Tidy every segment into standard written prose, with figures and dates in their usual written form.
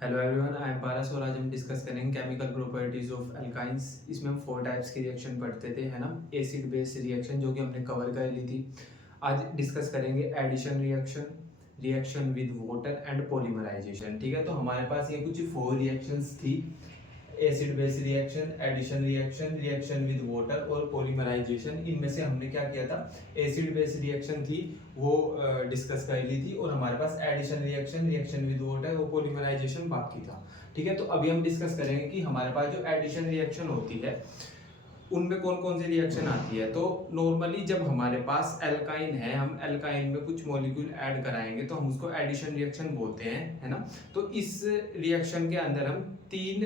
Hello everyone, I am पारस और आज हम डिस्कस करेंगे केमिकल प्रॉपर्टीज ऑफ एल्काइंस। इसमें हम 4 टाइप्स की रिएक्शन पढ़ते थे, है ना। एसिड बेस रिएक्शन जो कि हमने कवर कर ली थी। आज डिस्कस करेंगे addition reaction, reaction with water and polymerization. ठीक है, तो हमारे पास ये कुछ 4 रिएक्शंस थी। Acid base reaction, addition reaction, reaction with water और पॉलीमराइजेशन। इनमें से हमने क्या किया था, एसिड बेस रिएक्शन थी वो डिस्कस कर ली थी, और हमारे पास addition reaction, reaction with water और पॉलीमराइजेशन बाकी था। ठीक है, तो अभी हम डिस्कस करेंगे कि हमारे पास जो एडिशन रिएक्शन होती है उनमें कौन कौन सी रिएक्शन आती है। तो नॉर्मली जब हमारे पास एल्काइन है, हम एल्काइन में कुछ मॉलिक्यूल ऐड कराएंगे तो हम उसको एडिशन रिएक्शन बोलते हैं, है ना। तो इस रिएक्शन के अंदर हम 3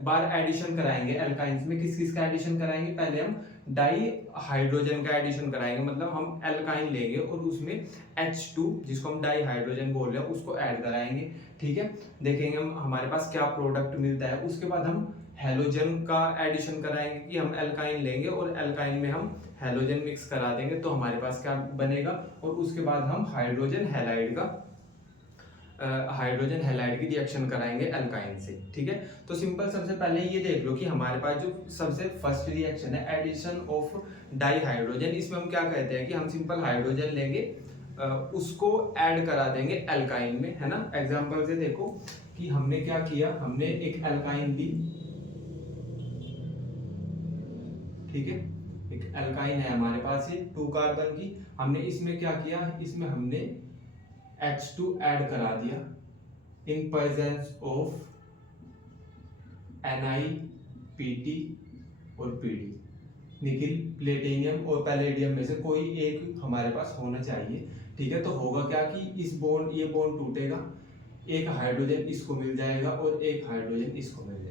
बार एडिशन कराएंगे एल्काइंस में। किस किस का एडिशन कराएंगे, पहले हम डाई हाइड्रोजन का एडिशन कराएंगे, मतलब हम एल्काइन लेंगे और उसमें H2 जिसको हम डाई हाइड्रोजन बोल रहे हैं उसको ऐड कराएंगे। ठीक है, देखेंगे हम हमारे पास क्या प्रोडक्ट मिलता है। उसके बाद हम हेलोजन का एडिशन कराएंगे कि हम एल्काइन लेंगे और एल्काइन में हम हेलोजन मिक्स करा देंगे तो हमारे पास क्या बनेगा। और उसके बाद हम हाइड्रोजन हैलाइड की रिएक्शन कराएंगे एल्काइन से। ठीक है, तो सिंपल सबसे पहले ये देख लो कि हमारे पास जो सबसे फर्स्ट रिएक्शन है एडिशन ऑफ डाई हाइड्रोजन, इसमें हम क्या कहते हैं कि हम सिंपल हाइड्रोजन लेंगे, उसको ऐड करा देंगे एल्काइन में, है ना। एग्जांपल से देखो कि हमने क्या किया, हमने एक एल्काइन ली। ठीक है, एक एल्काइन है हमारे पास ये 2 कार्बन की। हमने इसमें क्या किया, इसमें हमने H2 ऐड करा दिया इन प्रेजेंस ऑफ NiPt और Pd। निकिल, प्लेटिनियम और पैलेडियम में से कोई एक हमारे पास होना चाहिए। ठीक है, तो होगा क्या कि ये बॉन्ड टूटेगा, एक हाइड्रोजन इसको मिल जाएगा और एक हाइड्रोजन इसको मिल जाएगा।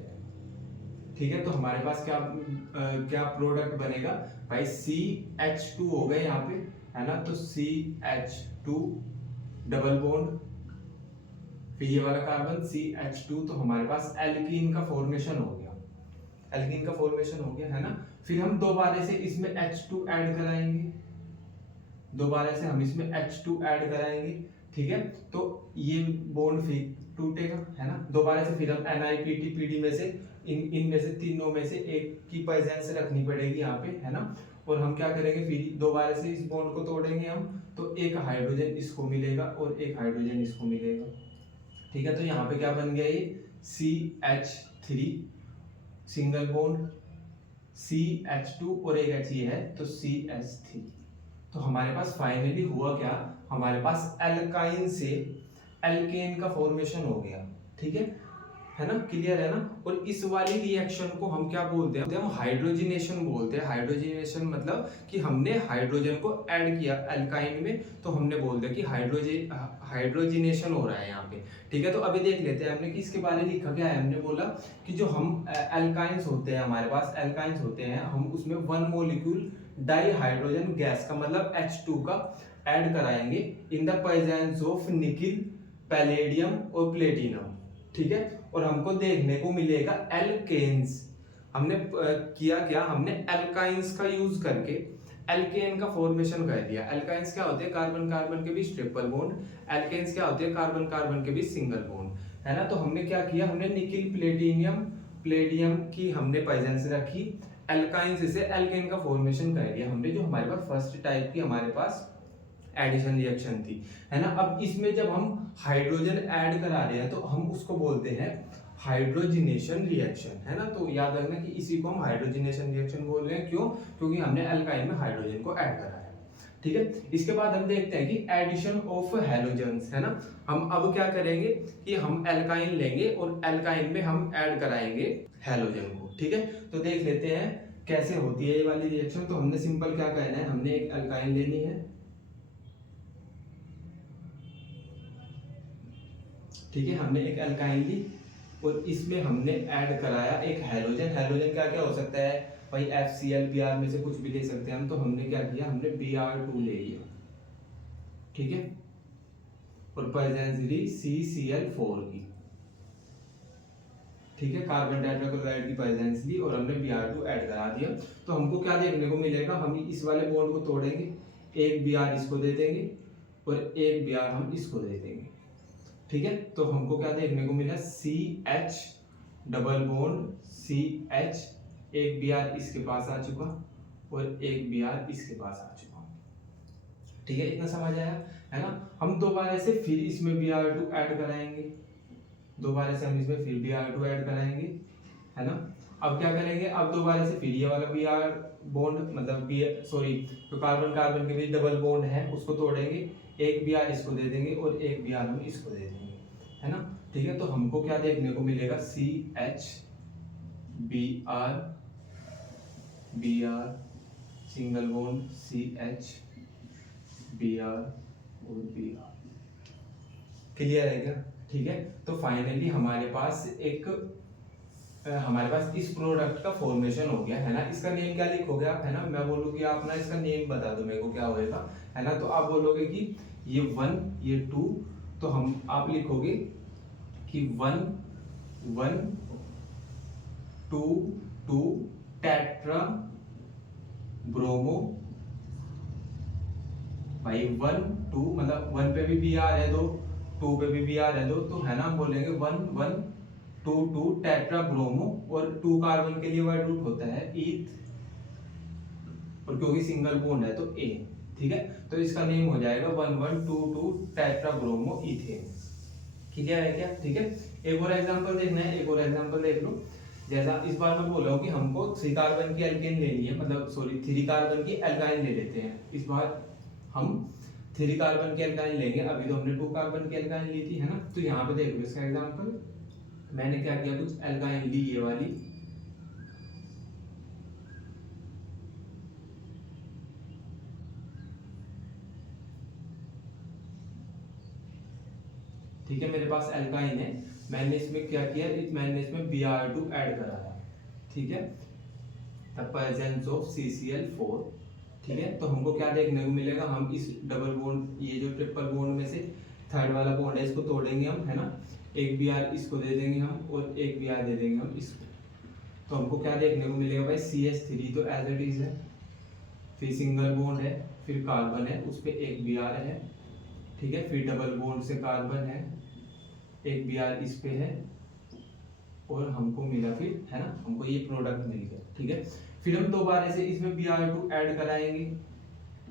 ठीक है, तो हमारे पास क्या प्रोडक्ट बनेगा भाई, CH2 हो गए यहाँ पे, है ना। तो CH2 डबल बॉन्ड, फिर ये वाला कार्बन CH2, तो हमारे पास एल्कीन का फॉर्मेशन हो गया, एल्कीन का फॉर्मेशन हो गया, है ना। फिर हम दोबारा से इसमें H2 ऐड कराएंगे, दोबारा से हम इसमें H2 ऐड कराएंगे। ठीक है, तो ये बॉन्ड फिर टूटेगा, है ना। दोबारा से फिर हम NiPt Pd में से इनमें से तीनों में से एक की प्रेजेंस रखनी पड़ेगी यहाँ पे, है ना। और हम क्या करेंगे, फिर दोबारा से इस बॉन्ड को तोड़ेंगे हम, तो एक हाइड्रोजन इसको मिलेगा और एक हाइड्रोजन इसको मिलेगा। ठीक है, तो यहाँ पे क्या बन गया, ये CH3 सिंगल बॉन्ड, CH2 और एक H ये है तो CH3। तो हमारे पास फाइनली हुआ क्या, हमारे पास एल्काइन से एल्केन का फॉर्मेशन हो गया। ठीक है ना, क्लियर है ना। और इस वाली रिएक्शन को हम क्या बोलते हैं, हम हाइड्रोजिनेशन बोलते हैं। हाइड्रोजिनेशन मतलब कि हमने हाइड्रोजन को ऐड किया एल्काइन में, तो हमने बोल दिया कि हाइड्रोजिनेशन हो रहा है यहाँ पे। ठीक है, तो अभी देख लेते हैं हमने कि इसके बारे में लिखा क्या है। हमने बोला कि जो हम एल्काइंस होते हैं, हमारे पास एल्काइंस होते हैं, हम उसमें 1 मॉलिक्यूल डाई हाइड्रोजन गैस का मतलब H2 का ऐड कराएंगे in the presence of nickel, palladium और प्लेटिनम। ठीक है, और हमको देखने को मिलेगा एल्केन्स। हमने किया क्या, हमने एल्काइंस का यूज करके एल्केन का फॉर्मेशन कर दिया। एल्काइंस क्या होते हैं, कार्बन कार्बन के बीच ट्रिपल बॉन्ड। एल्केन्स क्या होते हैं, कार्बन कार्बन के बीच सिंगल बॉन्ड, है ना। तो हमने क्या किया, हमने निकिल, प्लेटिनियम, प्लेडियम की हमने प्रेजेंस रखी, एल्काइंस से एल्केन का फॉर्मेशन कर दिया हमने। जो हमारे पास फर्स्ट टाइप की हमारे पास एडिशन रिएक्शन थी, है ना। अब इसमें जब हम हाइड्रोजन ऐड करा रहे हैं तो हम उसको बोलते हैं हाइड्रोजिनेशन रिएक्शन, है ना। तो याद रखना कि इसी को हम हाइड्रोजिनेशन रिएक्शन बोल रहे हैं। क्यों, क्योंकि हमने एल्काइन में हाइड्रोजन को ऐड करा है। ठीक है, इसके बाद हम देखते हैं कि एडिशन ऑफ हैलोजेंस, है ना। हम अब क्या करेंगे कि हम एल्काइन लेंगे और एल्काइन में हम ऐड कराएंगे हैलोजन को। ठीक है, तो देख लेते हैं कैसे होती है ये वाली रिएक्शन। तो हमने सिंपल क्या कहना है, हमने एक एल्काइन लेनी है। ठीक है, हमने एक एल्काइन ली और इसमें हमने ऐड कराया एक हैलोजन। हैलोजन क्या क्या हो सकता है भाई, FCl, Br में से कुछ भी ले सकते हैं हम। तो हमने क्या किया, हमने Br2 ले लिया। ठीक है, और प्रेजेंस ली CCl4 की। ठीक है, कार्बन टेट्राक्लोराइड की प्रेजेंस ली और हमने Br2 ऐड करा दिया। तो हमको क्या देखने को मिलेगा, हम इस वाले बॉन्ड को तोड़ेंगे, एक Br इसको दे देंगे और एक Br हम इसको दे देंगे। ठीक है, तो हमको क्या देखने को मिला, C H double bond C H, एक बी आर इसके पास आ चुका और एक बी आर इसके पास आ चुका। ठीक है, इतना समझ आया है ना। हम दोबारा से फिर इसमें बी आर टू ऐड कराएंगे, दोबारा से हम इसमें फिर बी आर टू ऐड कराएंगे, है ना। अब क्या करेंगे, अब दोबारा से फिर ये वाला बी आर बॉन्ड मतलब बी सॉरी जो कार्बन कार्बन के बीच डबल बॉन्ड है उसको तोड़ेंगे, एक बी आर इसको दे देंगे और एक बी आर हम इसको दे देंगे, है ना। ठीक है, तो हमको क्या देखने को मिलेगा, C H B R single bond C H B R और बी आर। क्लियर है क्या? ठीक है, तो फाइनली हमारे पास इस प्रोडक्ट का फॉर्मेशन हो गया, है ना। इसका नेम क्या लिखोगे आप, है ना। मैं बोलूँ कि आप ना इसका नेम बता दो मेरे को क्या होएगा, है ना। तो आप बोलोगे कि ये 1 ये 2, तो हम आप लिखोगे कि 1 1 2 2 टेट्रा ब्रोमो। भाई 1 2 मतलब 1 पे भी बी आर है 2, 2 पे भी बी आर है 2, तो है ना हम बोलेंगे 1 1 2 2 टेट्रा ब्रोमो, और 2 कार्बन के लिए वर्ड रूट होता है ईथ, और क्योंकि सिंगल बॉन्ड है तो ए। ठीक है, तो इसका नेम हो जाएगा 1 1 2 2 टेट्रा ब्रोमो इथेन। क्लियर है क्या? ठीक है, एक और एग्जांपल देखना है, एक और एग्जांपल देख लो। जैसा इस बार मैं बोल रहा हूँ कि हमको 3 कार्बन की एल्केन लेनी है, मतलब सॉरी 3 कार्बन की एल्काइन ले लेते हैं। इस बार हम 3 कार्बन की एल्काइन लेंगे, अभी तो हमने 2 कार्बन की एल्काइन ली थी, है ना। तो यहाँ पे देखो इसका एग्जांपल, मैंने क्या किया, कुछ एल्काइन ली ये वाली, ठीक है, मेरे पास एल्काइन है, मैंने इसमें क्या किया, मैंने इसमें Br2 ऐड कराया, ठीक है, द प्रेजेंस ऑफ CCl4। ठीक है, तो हमको क्या देखने को मिलेगा, हम इस डबल बॉन्ड, ये जो ट्रिपल बॉन्ड में से थर्ड वाला बॉन्ड है इसको तोड़ेंगे हम, है ना। एक Br इसको दे देंगे हम और एक Br दे देंगे हम इसको, तो हमको क्या देखने को मिलेगा भाई, CH3 तो एज इट इज है, फिर सिंगल बॉन्ड है, फिर कार्बन है, उस पर एक Br है, ठीक है, फिर डबल बॉन्ड से कार्बन है, एक Br इस पे है, और हमको मिला फिर, है ना, हमको ये प्रोडक्ट मिल गया। ठीक है, फिर हम दोबारा से इसमें Br2 ऐड कराएंगे,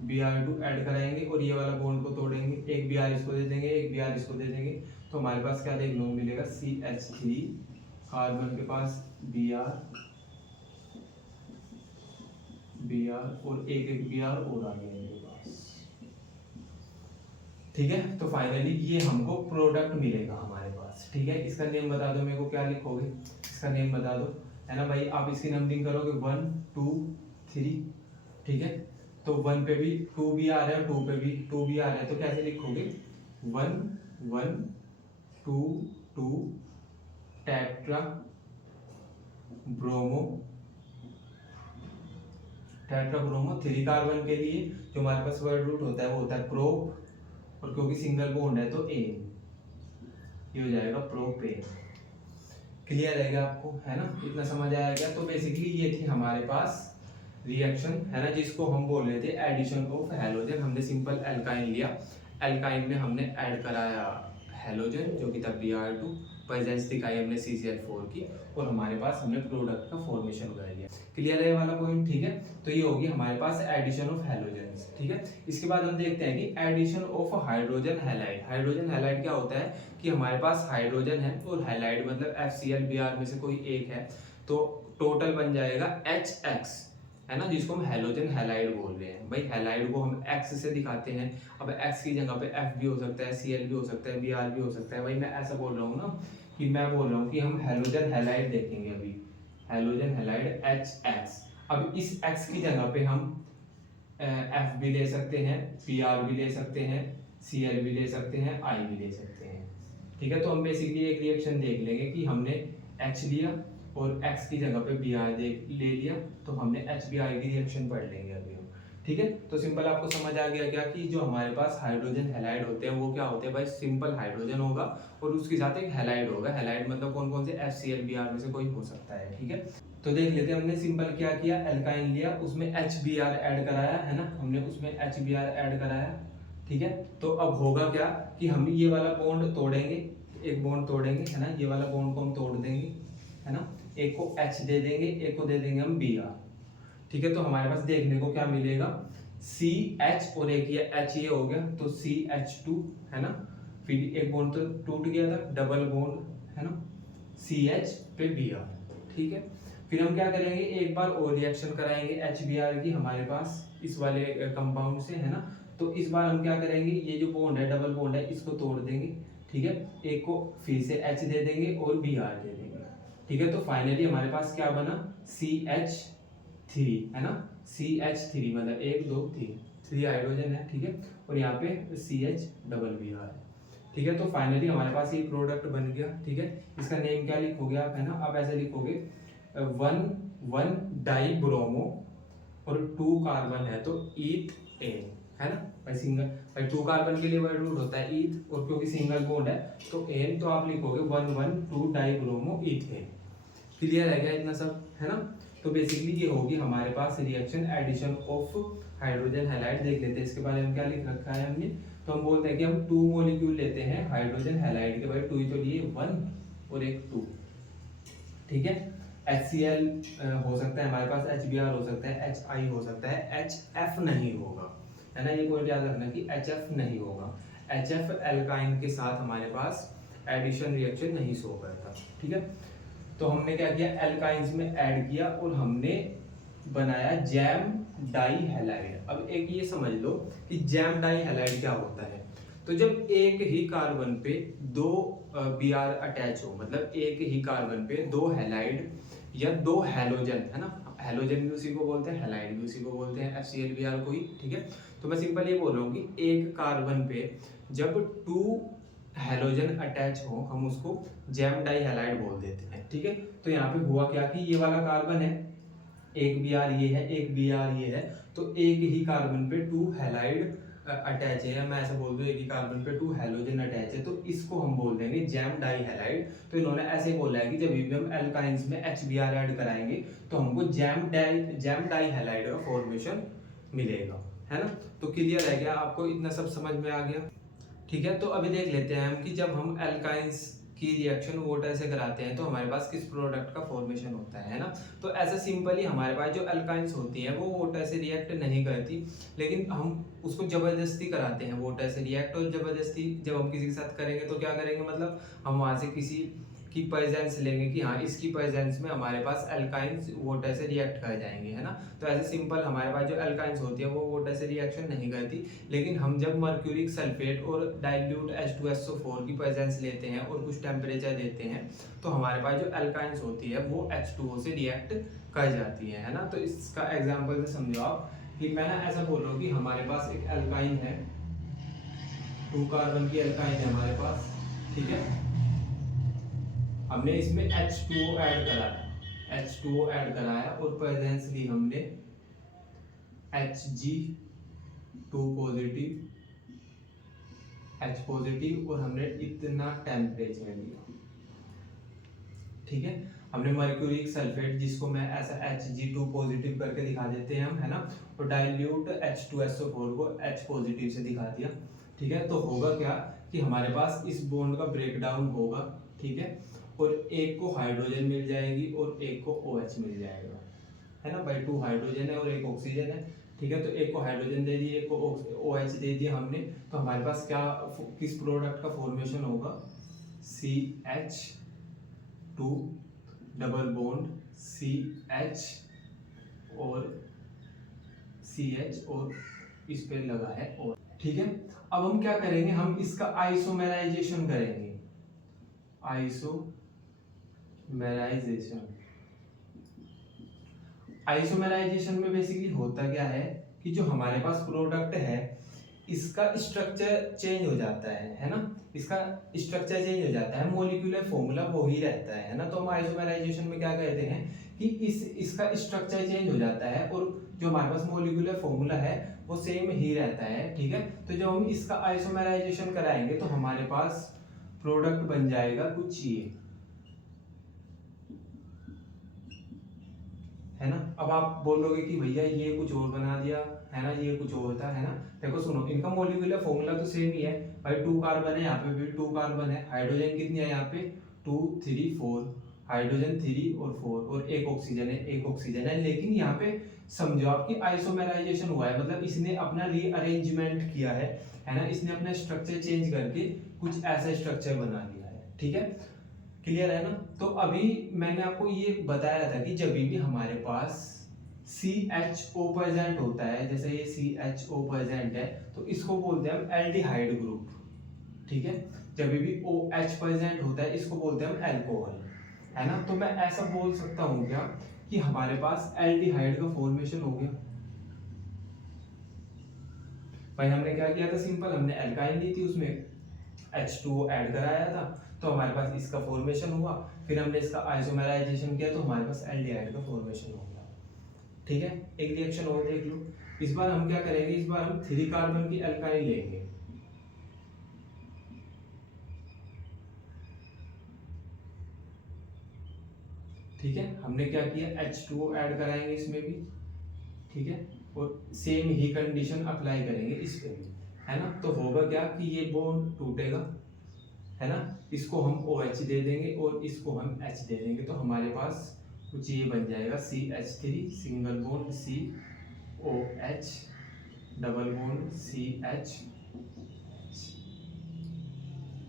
Br2 ऐड कराएंगे और ये वाला बॉन्ड को तोड़ेंगे, एक Br इसको दे देंगे, एक Br इसको दे देंगे, तो हमारे पास क्या देखने को मिलेगा, CH3 कार्बन के पास Br और एक Br और आ गया मेरे पास। ठीक है, तो फाइनली ये हमको प्रोडक्ट मिलेगा हमारे पास। ठीक है, इसका नेम बता दो मेरे को, क्या लिखोगे, इसका नेम बता दो, है ना भाई। आप इसकी नंबरिंग करोगे 1 2 3, ठीक है, तो 1 पे भी 2 भी आ रहा है, 2 पे भी 2 भी आ रहा है, तो कैसे लिखोगे, 1 1 2 2 टेट्रा ब्रोमो, 3 कार्बन के लिए जो हमारे पास वर्ड रूट होता है वो होता है प्रोप, और क्योंकि सिंगल बॉन्ड है तो ए, ये हो जाएगा प्रोपेन। क्लियर रहेगा आपको, है ना, इतना समझ आया क्या? तो बेसिकली ये थी हमारे पास रिएक्शन, है ना, जिसको हम बोल रहे थे एडिशन ऑफ हैलोजन। हमने सिंपल एल्काइन लिया, एल्काइन में हमने ऐड कराया हैलोजन जो कि था Br2, प्रेजेंस दिखाई हमने CCl4 की, और हमारे पास हमने प्रोडक्ट का फॉर्मेशन कर लिया। क्लियर है वाला पॉइंट? ठीक है, तो ये होगी हमारे पास एडिशन ऑफ हैलोजेंस। ठीक है, इसके बाद हम देखते हैं कि addition of hydrogen halide. Hydrogen halide क्या होता है कि हमारे पास हाइड्रोजन है और हैलाइड मतलब FCl Br में से कोई एक है, तो टोटल बन जाएगा HX, है ना, जिसको हम हैलोजन हैलाइड बोल रहे हैं। भाई हैलाइड को हम X से दिखाते हैं, अब X की जगह पे F भी हो सकता है, Cl भी हो सकता है, Br भी हो सकता है। भाई मैं ऐसा बोल रहा हूँ ना, कि मैं बोल रहा हूँ कि हम हैलोजन हैलाइड देखेंगे अभी, हैलोजन हैलाइड HX। अब इस X की जगह पे हम F भी ले सकते हैं, Br भी ले सकते हैं, Cl भी ले सकते हैं, I भी ले सकते हैं। ठीक है, तो हम बेसिकली एक रिएक्शन देख लेंगे कि हमने H लिया और X की जगह पे Br ले लिया, तो हमने HBr की रिएक्शन पढ़ लेंगे अभी हम। ठीक है, तो सिंपल आपको समझ आ गया क्या कि जो हमारे पास हाइड्रोजन हैलाइड होते हैं वो क्या होते हैं भाई, सिंपल हाइड्रोजन होगा और उसके साथ एक हैलाइड होगा। हैलाइड मतलब कौन कौन से, FCl Br में से कोई हो सकता है। ठीक है, तो देख लेते हैं हमने सिंपल क्या किया, एल्काइन लिया, उसमें HBr ऐड कराया, है ना, हमने उसमें HBr ऐड कराया। ठीक है। तो अब होगा क्या कि हम ये वाला बॉन्ड तोड़ेंगे, एक बॉन्ड तोड़ेंगे है ना, ये वाला बॉन्ड को हम तोड़ देंगे है ना, एक को H दे देंगे, एक को दे देंगे हम Br। ठीक है, तो हमारे पास देखने को क्या मिलेगा, CH और एक ये H ये हो गया तो CH2 है ना, फिर एक बॉन्ड तो टूट गया था, डबल बॉन्ड है ना, CH पे Br। ठीक है, फिर हम क्या करेंगे, एक बार और रिएक्शन कराएंगे HBr की हमारे पास इस वाले कंपाउंड से है ना। तो इस बार हम क्या करेंगे, ये जो बॉन्ड है डबल बॉन्ड है इसको तोड़ देंगे। ठीक है, एक को फिर से H दे देंगे और Br दे देंगे। ठीक है, तो फाइनली हमारे पास क्या बना, CH3 है ना, CH3 मतलब 1 2 3 हाइड्रोजन है। ठीक है, और यहाँ पे CH डबल Br है। ठीक है, तो फाइनली हमारे पास ये प्रोडक्ट बन गया। ठीक है, इसका नेम क्या लिखोगे आप है ना, आप ऐसे लिखोगे 1 डाई ब्रोमो और 2 कार्बन है तो ईथ एन है ना, भाई सिंगल, भाई 2 कार्बन के लिए वर्ड रूट होता है ईथ, और क्योंकि सिंगल बॉन्ड है तो एन, तो आप लिखोगे 1 डाई ब्रोमो ईथेन। क्लियर है क्या इतना सब है ना। तो बेसिकली ये होगी हमारे पास reaction addition of hydrogen halide. देख लेते हैं इसके बारे में क्या लिख रखा है हमने। तो हम बोलते हैं कि हम 2 मॉलिक्यूल लेते हैं हाइड्रोजन हैलाइड के, भाई 2 ही तो लिए, 1 और एक 2। ठीक है, HCl हो सकता है हमारे पास, HBr हो सकता है, HI हो सकता है, HF नहीं होगा है ना, ये पॉइंट याद रखना कि HF नहीं होगा। HF एल्काइन के साथ हमारे पास एडिशन रिएक्शन नहीं शो करता। ठीक है, तो हमने क्या किया, एल्काइंस में ऐड किया और हमने बनाया जैम डाई हैलाइड। अब एक ये समझ लो कि जैम डाई हैलाइड क्या होता है। तो जब एक ही कार्बन पे 2 Br अटैच हो, मतलब एक ही कार्बन पे 2 हैलाइड या 2 हैलोजन है ना, हैलोजन भी उसी को बोलते हैं, हैलाइड भी उसी को बोलते हैं, HCl को ही। ठीक है, तो मैं सिंपल ये बोल रहा हूँ कि एक कार्बन पे जब 2 हैलोजन अटैच हो हम उसको जैम डाई हैलाइड बोल देते हैं। ठीक है, तो यहाँ पे हुआ क्या कि ये वाला कार्बन है, एक Br ये है, एक Br ये है, तो एक ही कार्बन पे 2 हैलाइड अटैच है, मैं ऐसा बोल दूं एक ही कार्बन पे 2 हैलोजन अटैच है, तो इसको हम बोल देंगे जैम डाई हैलाइड। तो इन्होंने ऐसे बोला है कि जब भी हम एल्काइंस में HBr ऐड कराएंगे तो हमको जैम डाई हैलाइड का फॉर्मेशन मिलेगा है ना। तो क्लियर है क्या आपको, इतना सब समझ में आ गया। ठीक है, तो अभी देख लेते हैं हम कि जब हम एल्काइंस की रिएक्शन वाटर से कराते हैं तो हमारे पास किस प्रोडक्ट का फॉर्मेशन होता है ना। तो ऐसा सिंपली हमारे पास जो एल्काइंस होती हैं वो वाटर से रिएक्ट नहीं करती, लेकिन हम उसको जबरदस्ती कराते हैं वाटर से रिएक्ट। और जबरदस्ती जब हम किसी के साथ करेंगे तो क्या करेंगे, मतलब हम वहाँ से किसी की प्रेजेंस लेंगे कि हाँ इसकी प्रेजेंस में हमारे पास एल्काइंस वाटर से रिएक्ट कर जाएंगे है ना। तो ऐसे सिंपल हमारे पास जो एल्काइंस होती है वो वाटर से रिएक्शन नहीं करती, लेकिन हम जब मर्क्यूरिक सल्फेट और डाइल्यूट H2SO4 की प्रेजेंस लेते हैं और कुछ टेम्परेचर देते हैं तो हमारे पास जो एल्काइंस होती है वो H2O से रिएक्ट कर जाती है ना। तो इसका एग्जाम्पल से समझो आप कि मैं ना ऐसा बोल रहा हूँ कि हमारे पास एक एल्काइन है, 2 कार्बन की एल्काइन है हमारे पास। ठीक है, हमने इसमें H2O ऐड कराया, H2O ऐड कराया और प्रेजेंस ली हमने Hg2 पॉजिटिव, H पॉजिटिव, और हमने इतना टेम्परेचर लिया। ठीक है, हमने मर्क्यूरिक सल्फेट जिसको मैं ऐसा Hg2 पॉजिटिव करके दिखा देते हैं हम है ना, और डाइल्यूट H2SO4 को H पॉजिटिव से दिखा दिया। ठीक है, तो होगा क्या कि हमारे पास इस बॉन्ड का ब्रेकडाउन होगा। ठीक है, और एक को हाइड्रोजन मिल जाएगी और एक को OH मिल जाएगा है ना, भाई 2 हाइड्रोजन है और एक ऑक्सीजन है। ठीक है, तो एक को हाइड्रोजन दे दिए, एक को OH दे दिया हमने, तो हमारे पास क्या किस प्रोडक्ट का फॉर्मेशन होगा, CH2 डबल बॉन्ड CH और CH और इस पे लगा है और। ठीक है, अब हम क्या करेंगे, हम इसका आइसोमेराइजेशन करेंगे, आइसोमेराइजेशन में बेसिकली होता क्या है कि जो हमारे पास प्रोडक्ट है इसका स्ट्रक्चर चेंज हो जाता है ना, इसका स्ट्रक्चर चेंज हो जाता है, मॉलिक्यूलर फॉर्मूला वो ही रहता है ना। तो हम आइसोमेराइजेशन में क्या कहते हैं कि इसका स्ट्रक्चर चेंज हो जाता है और जो हमारे पास मॉलिक्यूलर फॉर्मूला है वो सेम ही रहता है। ठीक है, तो जब हम इसका आइसोमेराइजेशन कराएंगे तो हमारे पास प्रोडक्ट बन जाएगा कुछ ये है ना। अब आप बोलोगे कि भैया ये कुछ और बना दिया, है ना, ये कुछ और था, है ना। देखो सुनो, इनका मॉलिक्यूलर फॉर्मूला तो सेम ही है भाई, 2 कार्बन है, यहाँ पे भी 2 कार्बन है, हाइड्रोजन कितनी है यहाँ पे 2 3 4, हाइड्रोजन 3 और 4, और एक ऑक्सीजन है, एक ऑक्सीजन है। लेकिन यहाँ पे समझो आपकी आइसोमेराइजेशन हुआ है, मतलब इसने अपना रीअरेंजमेंट किया है ना, इसने अपना स्ट्रक्चर चेंज करके कुछ ऐसा स्ट्रक्चर बना लिया है, ठीक है, क्लियर है ना। तो अभी मैंने आपको ये बताया था कि जब भी हमारे पास CHO प्रेजेंट होता है, जैसे ये CHO प्रेजेंट है, तो इसको बोलते हैं हम एल्डिहाइड ग्रुप, ठीक है। जब भी OH प्रेजेंट होता है, इसको बोलते हैं हम एल्कोहल, है ना। तो मैं ऐसा बोल सकता हूँ क्या कि हमारे पास एल्डिहाइड का फॉर्मेशन हो गया। भाई हमने क्या किया था, सिंपल, हमने एल्काइन ली थी, उसमें H2O ऐड कराया था, तो हमारे पास इसका फॉर्मेशन हुआ। फिर हमने इसका आइसोमेराइजेशन किया, तो हमारे पास एल्डिहाइड का फॉर्मेशन हो गया, ठीक है। एक रिएक्शन और देख लो। इस बार हम क्या करेंगे, इस बार हम 3 कार्बन की एल्काइन लेंगे, ठीक है। हमने क्या किया, H2O ऐड कराएंगे इसमें भी, ठीक है, और सेम ही कंडीशन अप्लाई करेंगे इस पे भी, है ना। तो होगा क्या कि ये बॉन्ड टूटेगा, है ना, इसको हम OH दे देंगे और इसको हम H दे देंगे, तो हमारे पास कुछ ये बन जाएगा CH3 single bond COH double bond CH,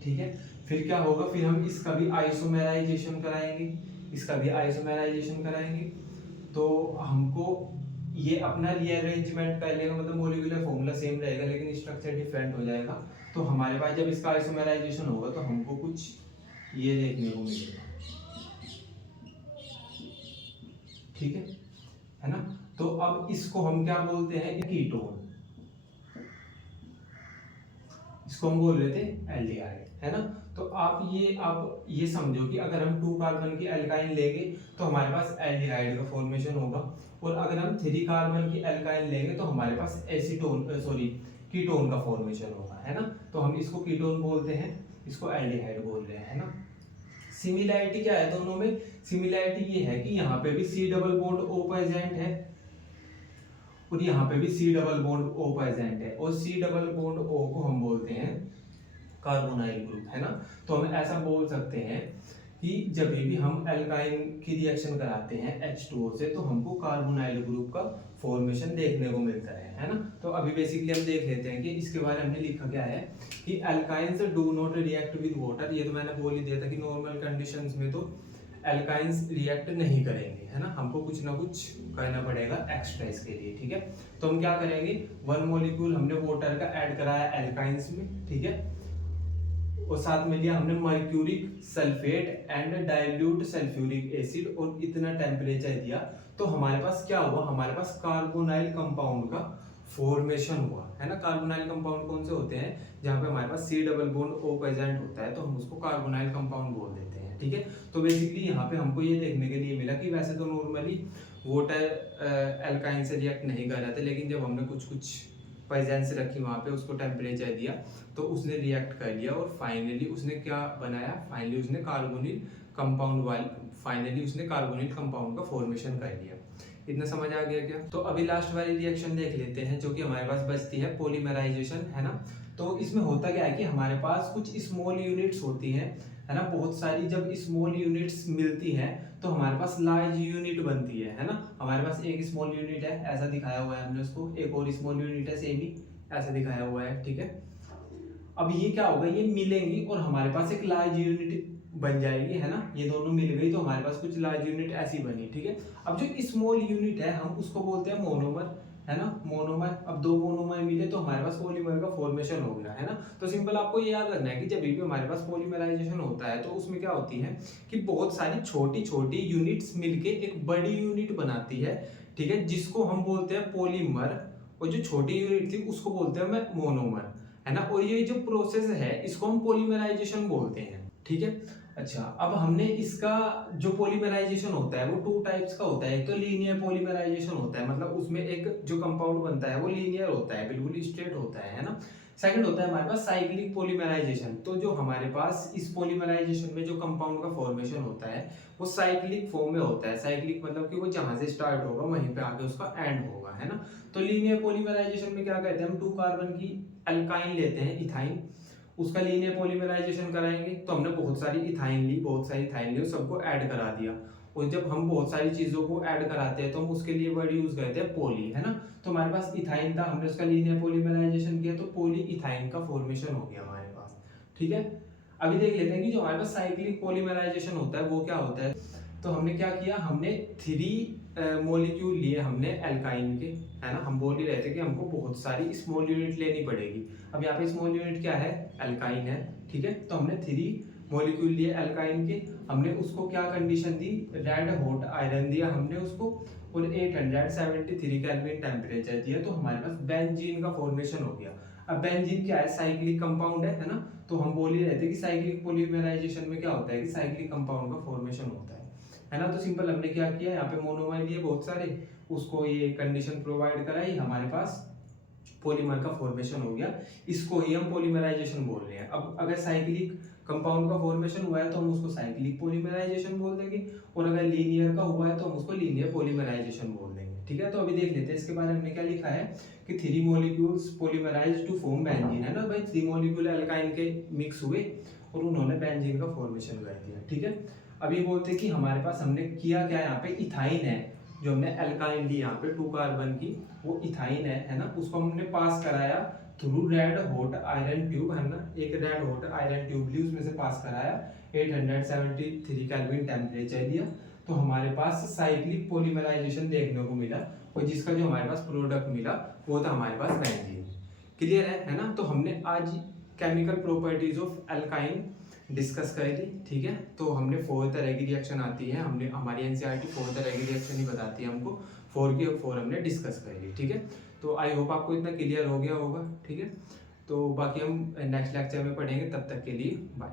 ठीक है। फिर क्या होगा, फिर हम इसका भी आइसोमेराइजेशन कराएंगे, इसका भी आइसोमेराइजेशन कराएंगे, तो हमको ये अपना रीअरेंजमेंट कर लेगा, मतलब मॉलिक्यूलर फॉर्मूला सेम रहेगा लेकिन स्ट्रक्चर डिफरेंट हो जाएगा। तो हमारे पास जब इसका आइसोमेराइजेशन होगा तो हमको कुछ ये देखने को मिलेगा, ठीक है ना। तो अब इसको हम क्या बोलते हैं, कीटोन, इसको हम बोल रहे थे एल्डिहाइड, है ना। तो आप ये समझो कि अगर हम 2 कार्बन की एल्काइन लेंगे तो हमारे पास एल्डिहाइड का फॉर्मेशन होगा, और अगर हम 3 कार्बन की एल्काइन लेंगे तो हमारे पास कीटोन का फॉर्मेशन होगा, है ना। तो हम इसको कीटोन बोलते हैं, इसको एल्डिहाइड बोल रहे हैं, है ना। सिमिलैरिटी क्या है दोनों में, सिमिलैरिटी ये है कि यहाँ पे भी C double bond O present है और यहाँ पे भी C double bond O present है, और C डबल बॉन्ड O को हम बोलते हैं कार्बोनाइल ग्रुप, है ना। तो हम ऐसा बोल सकते हैं कि जब भी हम एल्काइन की रिएक्शन कराते हैं H2O से, तो हमको कार्बोनाइल ग्रुप का फॉर्मेशन देखने को मिलता है ना। तो अभी बेसिकली हम देख लेते हैं कि इसके बारे में हमने लिखा क्या है कि alkynes do not react with water. ये तो मैंने बोल ही दिया था कि नॉर्मल कंडीशंस में तो एल्काइंस रिएक्ट नहीं करेंगे, है ना, हमको कुछ ना कुछ करना पड़ेगा एक्स्ट्रा इसके लिए, ठीक है। तो हम क्या करेंगे, 1 मॉलिक्यूल हमने वाटर का ऐड कराया एल्काइंस में, ठीक है, और साथ में लिया हमने mercuric sulphate and dilute sulphuric acid, और इतना टेम्परेचर दिया, तो हमारे पास क्या हुआ, हमारे पास कार्बोनाइल कंपाउंड का फॉर्मेशन हुआ, है ना। कार्बोनाइल कंपाउंड कौन से होते हैं, जहाँ पे हमारे पास C double bond O present होता है, तो हम उसको कार्बोनाइल कंपाउंड बोल देते हैं, ठीक है। तो बेसिकली यहाँ पे हमको ये देखने के लिए मिला कि वैसे तो नॉर्मली वाटर एल्काइन से रिएक्ट नहीं कर रहे थे, लेकिन जब हमने कुछ प्रेजेंस रखी वहाँ पे, उसको टेम्परेचर दिया, तो उसने रिएक्ट कर लिया, और फाइनली उसने क्या बनाया, फाइनली उसने कार्बोनिल कंपाउंड का फॉर्मेशन कर लिया। इतना समझ आ गया क्या। तो अभी लास्ट वाली रिएक्शन देख लेते हैं जो कि हमारे पास बचती है, पॉलीमराइजेशन, है ना। तो इसमें होता क्या है कि हमारे पास कुछ स्मॉल यूनिट्स होती हैं, है ना, बहुत सारी। जब स्मॉल यूनिट्स मिलती हैं तो हमारे पास लार्ज यूनिट बनती है ना। हमारे पास एक स्मॉल यूनिट है, ऐसा दिखाया हुआ है हमने उसको, एक और स्मॉल यूनिट है सेम ही ऐसा दिखाया हुआ है, ठीक है। अब ये क्या होगा, ये मिलेंगी और हमारे पास एक लार्ज यूनिट बन जाएगी, है ना। ये दोनों मिल गई तो हमारे पास कुछ लार्ज यूनिट ऐसी बनी, ठीक है। अब जो स्मॉल यूनिट है हम उसको बोलते हैं मोनोमर, है ना, मोनोमर। अब 2 मोनोमर मिले तो हमारे पास पॉलीमर का फॉर्मेशन हो गया, है ना। तो सिंपल आपको ये याद रखना है कि जब भी हमारे पास पॉलीमराइजेशन होता है तो उसमें क्या होती है कि बहुत सारी छोटी छोटी यूनिट्स मिलके एक बड़ी यूनिट बनाती है, ठीक है, जिसको हम बोलते हैं पॉलीमर, और जो छोटी यूनिट थी उसको बोलते हैं हम मोनोमर, है ना। और ये जो प्रोसेस है इसको हम पॉलीमराइजेशन बोलते हैं, ठीक है। अच्छा, अब हमने इसका जो पॉलीमराइजेशन होता है वो 2 टाइप्स का होता है। एक तो लीनियर पॉलीमराइजेशन होता है, मतलब उसमें एक जो कंपाउंड बनता है वो लीनियर होता है, बिल्कुल स्ट्रेट होता है ना। सेकंड होता है हमारे पास साइक्लिक पॉलीमराइजेशन। तो जो हमारे पास इस पॉलीमराइजेशन में जो कंपाउंड का फॉर्मेशन होता है वो साइक्लिक फॉर्म में होता है। साइक्लिक मतलब कि वो जहां से स्टार्ट होगा वहीं पे आके उसका एंड होगा, है ना। तो लीनियर पॉलीमराइजेशन में क्या कहते हैं, हम 2 कार्बन की अल्काइन लेते हैं इथाइन, उसका लीनियर पॉलीमराइजेशन कराएंगे। तो हमने बहुत सारी इथाइन ली, बहुत सारी इथाइन ली, सबको ऐड करा दिया। और जब हम बहुत सारी चीजों को ऐड कराते हैं तो हम उसके लिए वर्ड यूज करते हैं पॉली, है ना। तो हमारे पास इथाइन था, हमने उसका लीनियर पॉलीमराइजेशन किया तो पॉली इथाइन का फॉर्मेशन हो गया हमारे पास, ठीक है। अभी देख लेते हैं कि जो हमारे पास साइक्लिक पॉलीमराइजेशन होता है वो क्या होता है। तो हमने क्या किया, हमने 3 मॉलिक्यूल लिए हमने एल्काइन के, है ना। हम बोल ही रहे थे कि हमको बहुत सारी स्मॉल यूनिट लेनी पड़ेगी। अब यहाँ पे स्मॉल यूनिट क्या है, एल्काइन है, ठीक है। तो हमने 3 मॉलिक्यूल लिए एल्काइन के, हमने उसको क्या कंडीशन दी, रेड हॉट आयरन दिया हमने उसको, और 873 केल्विन टेम्परेचर दिया। तो हमारे पास बेंजीन का फॉर्मेशन हो गया। अब बेंजीन क्या है, साइक्लिक कंपाउंड है ना। तो हम बोल ही रहे थे कि साइक्लिक पॉलीमराइजेशन में क्या होता है कि साइक्लिक कंपाउंड का फॉर्मेशन होता है ना। तो सिंपल हमने क्या किया, यहाँ पे मोनोमर लिए बहुत सारे, उसको ये कंडीशन प्रोवाइड कराई, हमारे पास पॉलीमर का फॉर्मेशन हो गया। इसको ही हम पॉलीमराइजेशन बोल रहे हैं। अब अगर साइक्लिक कंपाउंड का फॉर्मेशन हुआ है तो हम उसको साइक्लिक पॉलीमराइजेशन बोल देंगे, और अगर लीनियर का हुआ है तो हम उसको लीनियर पॉलीमराइजेशन बोल देंगे, ठीक है। तो अभी देख लेते हैं इसके बारे में हमने क्या लिखा है कि 3 molecules polymerize to form benzene, है ना भाई। 3 मॉलिक्यूल एल्काइन के मिक्स हुए और उन्होंने बेंजीन का फॉर्मेशन कर दिया, ठीक है। अभी बोलते हैं कि हमारे पास हमने किया क्या, यहाँ पे इथाइन है, जो हमने एल्काइन ली यहाँ पे 2 कार्बन की, वो इथाइन है ना। उसको हमने पास कराया through red hot iron tube, है ना। एक रेड हॉट आयरन ट्यूब ली, उसमें से पास कराया, 873 केल्विन टेम्परेचर लिया। तो हमारे पास साइक्लिक पॉलीमराइजेशन देखने को मिला, और जिसका जो हमारे पास प्रोडक्ट मिला वो था हमारे पास बेंजीन। क्लियर है ना। तो हमने आज chemical properties of alkyne discuss कर ली, ठीक है। तो हमने 4 तरह की रिएक्शन आती है, हमने हमारी एनसीईआरटी 4 तरह की रिएक्शन ही बताती है हमको, 4 के 4 हमने डिस्कस कर ली, ठीक है। तो आई होप आपको इतना क्लियर हो गया होगा, ठीक है। तो बाकी हम नेक्स्ट लेक्चर में पढ़ेंगे, तब तक के लिए बाय।